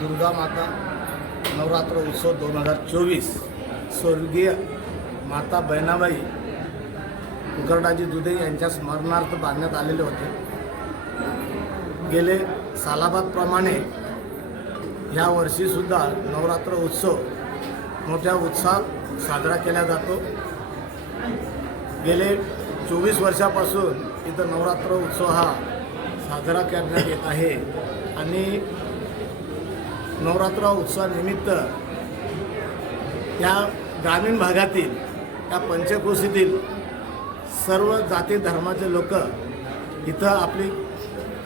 दुर्गा माता नवरात्र उत्सव दोन हजार चोवीस स्वर्गीय माता बहिणाबाई उकरडाजी दुधे यांच्या स्मरणार्थ बांधण्यात आलेले होते गेले सालाबादप्रमाणे ह्या वर्षीसुद्धा नवरात्र उत्सव मोठ्या उत्साहात साजरा केला जातो गेले चोवीस वर्षापासून इथं नवरात्र उत्सव हा साजरा करण्यात येत आहे आणि नवरात्र उत्सवानिमित्त या ग्रामीण भागातील या पंचकोशीतील सर्व जाती धर्माचे लोक इथं आपली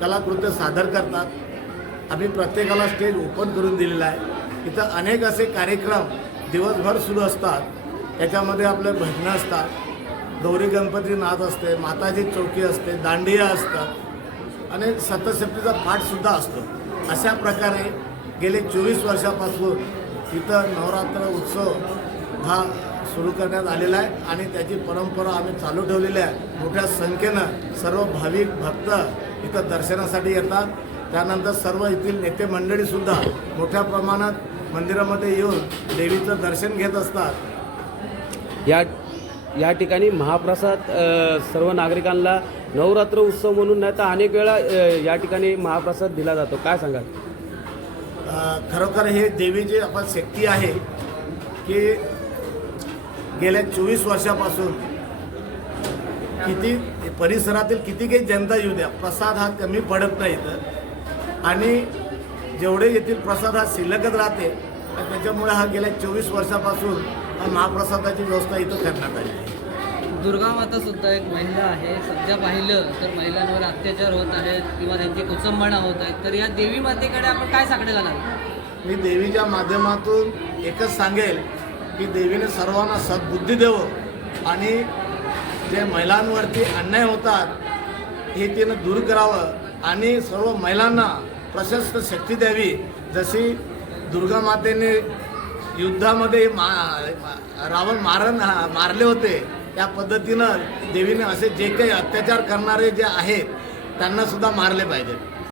कलाकृत्य सादर करतात आम्ही प्रत्येकाला स्टेज ओपन करून दिलेला आहे इथं अनेक असे कार्यक्रम दिवसभर सुरू असतात त्याच्यामध्ये आपले भजनं असतात गौरी गणपती नाच असते माताजी चौकी असते दांडिया असतात आणि सतशक्तीचा पाठसुद्धा असतो अशा प्रकारे गेले चोवीस वर्षापासून इथं नवरात्र उत्सव हा सुरू करण्यात आलेला आहे आणि त्याची परंपरा आम्ही चालू ठेवलेली आहे मोठ्या संख्येनं सर्व भाविक भक्त इथं दर्शनासाठी येतात त्यानंतर सर्व येथील नेते मंडळीसुद्धा मोठ्या प्रमाणात मंदिरामध्ये येऊन देवीचं दर्शन घेत असतात या या ठिकाणी महाप्रसाद सर्व नागरिकांना नवरात्र उत्सव म्हणून नाही तर अनेक वेळा या ठिकाणी महाप्रसाद दिला जातो काय सांगाल खरोखर हे देवी आपण शक्ती आहे की गेल्या चोवीस वर्षापासून किती परिसरातील किती काही जनता येऊ द्या प्रसाद हा कमी पडत नाही तर आणि जेवढे येथील प्रसाद हा शिल्लकच राहते त्याच्यामुळे हा गेल्या चोवीस वर्षापासून महाप्रसादाची व्यवस्था इथं करण्यात आली आहे दुर्गा माता सुद्धा एक महिला आहे सध्या पाहिलं तर महिलांवर अत्याचार होत आहेत किंवा त्यांची कुचंबणा होत आहेत तर या देवी मातेकडे आपण काय सांगणे जाणार मी देवीच्या माध्यमातून एकच सांगेल की देवीने सर्वांना सद्बुद्धी देव आणि जे महिलांवरती अन्याय होतात हे तिनं दूर करावं आणि सर्व महिलांना प्रशस्त शक्ती द्यावी जशी दुर्गा मातेने युद्धामध्ये मा रावण मारण मारले होते या पद्धतीनं देवीने असे जे काही अत्याचार करणारे जे आहेत त्यांनासुद्धा मारले पाहिजेत